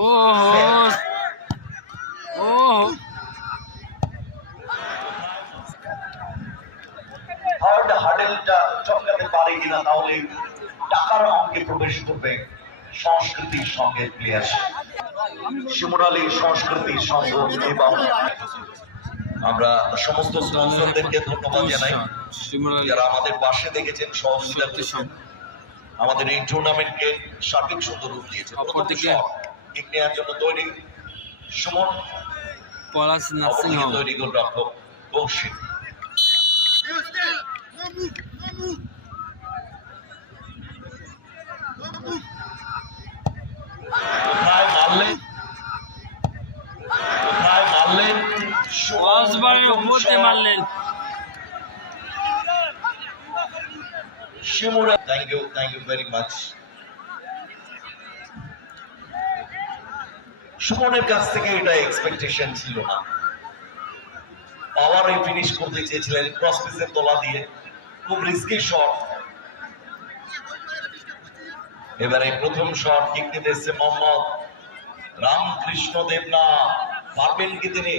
ওহো ওহো থার্ড হার্ডেলটা চমকাতে পারে কিনা তাহলে টাকার অঙ্কে প্রবেশ করবে সংস্কৃতির সঙ্গে প্লেয়ার শিমুরালী সংস্কৃতির সঙ্গ এবং আমরা সমস্ত স্পন্সরদেরকে ধন্যবাদ জানাই। যারা আমাদের পাশে দেখেছেন সহযোগিতা আমাদের এই টুর্নামেন্টকে সার্বিক সুন্দর রূপ দিয়েছে কিক নেওয়ার জন্য তৈরি সুমন পলাশ নার্সিং হোম। তৈরি গোলরক্ষক কৌশিক কোথায় মারলেন কোথায় মারলেন ক্রসবারের উপর দিয়ে মারলেন। Simura. Thank you thank you very much সুমনের কাছ থেকে এটা এক্সপেকটেশন ছিল না। পাওয়ারে ফিনিশ করতে চেয়েছিলেন ক্রস পিসের তলা দিয়ে। খুব রিস্কি শট এবারে প্রথম শট কিক নিতে এসছে মোহাম্মদ রামকৃষ্ণ দেবনা পারবেন কি তিনি?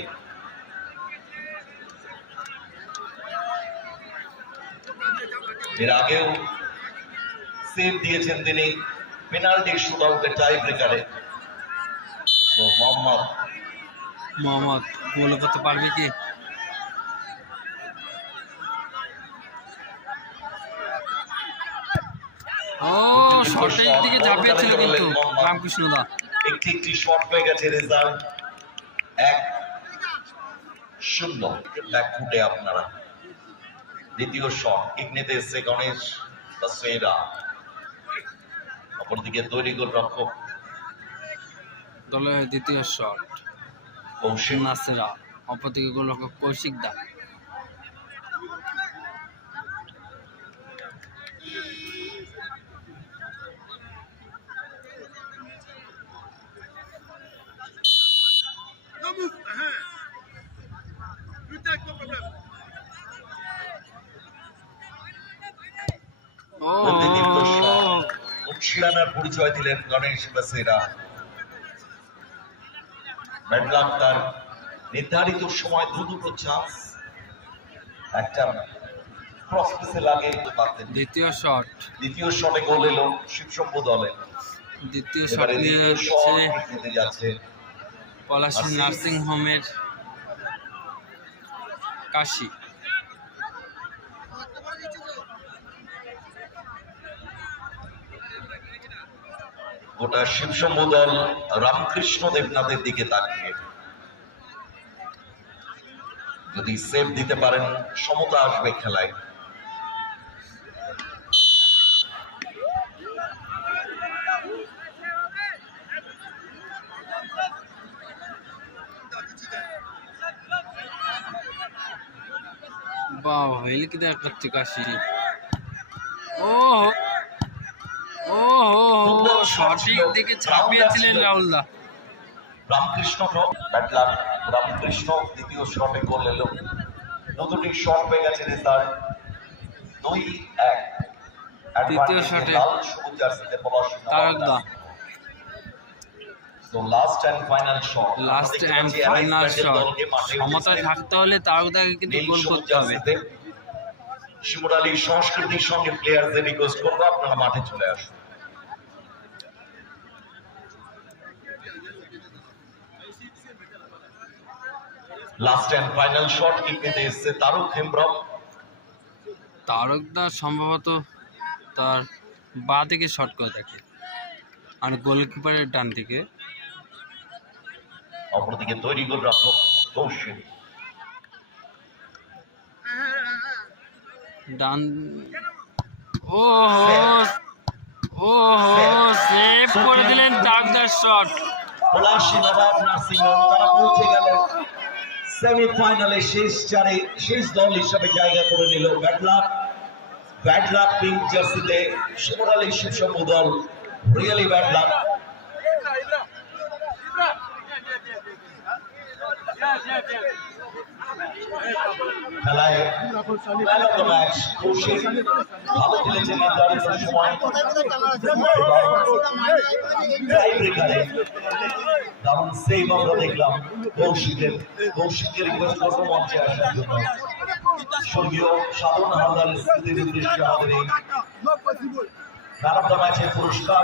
এর আগেও সেভ দিয়েছেন তিনি। পেনাল্টি শুট আউটে টাই ব্রেকারে মোহাম্মদ। মোহাম্মদ গোল করতে পারবে কি? ও শর্টের দিকে ঝাঁপিয়েছিল কিন্তু। রামকৃষ্ণ দা একটি একটি শট হয়ে গেছে রেজাল্ট এক শূন্য। ফুটে আপনারা। দ্বিতীয় শট কিক এসছে গণেশ বাসেরা অপরদিকে তৈরি গোল রক্ষক দলের দ্বিতীয় শট। কৌশিক নাসেরা অপরদিকে গোলরক্ষক কৌশিক দা। পরিচয় দিলেন গণেশ বাসেরা। ব্যাটলাক তার নির্ধারিত সময় দু দুটো চান্স একটা ক্রস লাগে পারতেন দ্বিতীয় শট দ্বিতীয় শটে গোল এলো শিবশম্ভু দলে। দ্বিতীয় শট নিয়ে নিতে যাচ্ছে পলাশী আসিফ। নার্সিং হোমের কাশি। গোটা শিবশম্ভু দল রামকৃষ্ণ দেবনাথের দিকে তাকিয়ে। যদি সেভ দিতে পারেন, সমতা আসবে খেলায়। বাহ হেলিকে দেখা করছে কাশি। ও সঠিক দিকে ছাপিয়েছিলেন রাহুল দা রামকৃষ্ণ ব্যাটলার রামকৃষ্ণ দ্বিতীয় শটে গোল এলো। দুটি শট পেয়ে গেছে রেজাল্ট দুই এক। শটে last and final last final থাকতে হলে তারকদাকে কিন্তু গোল করতে হবে। শিমুরালী সংস্কৃতির সঙ্গে প্লেয়ারদের রিকোয়েস্ট করব আপনারা মাঠে চলে আসুন। Last and final shot kick নিতে এসছে তারক হেমব্রম তারকদা সম্ভবত তার বা দিকে শট করে থাকে আর গোলকিপারের ডান দিকে। অপরদিকে তৈরি গোল রক্ষক কৌশিক ডান ও ও সেভ করে দিলেন তারকদার shot Palashi Nawab nursing home তারা পৌঁছে গেল সেমিফাইনালে শেষ চারে, শেষ দল হিসাবে জায়গা করে নিল ব্যাটলাক ব্যাটলাক পিঙ্ক জার্সিতে শিবরালী শিবশম্ভ দল রিয়ালি ব্যাটলাক ম্যান দারুণ সেভ আমরা দেখলাম কৌশিকের কৌশিকের মঞ্চে আসার জন্য স্বর্গীয় সাধন হালদারের স্মৃতির উদ্দেশ্যে আমাদের এই. ম্যান অফ দ্য পুরস্কার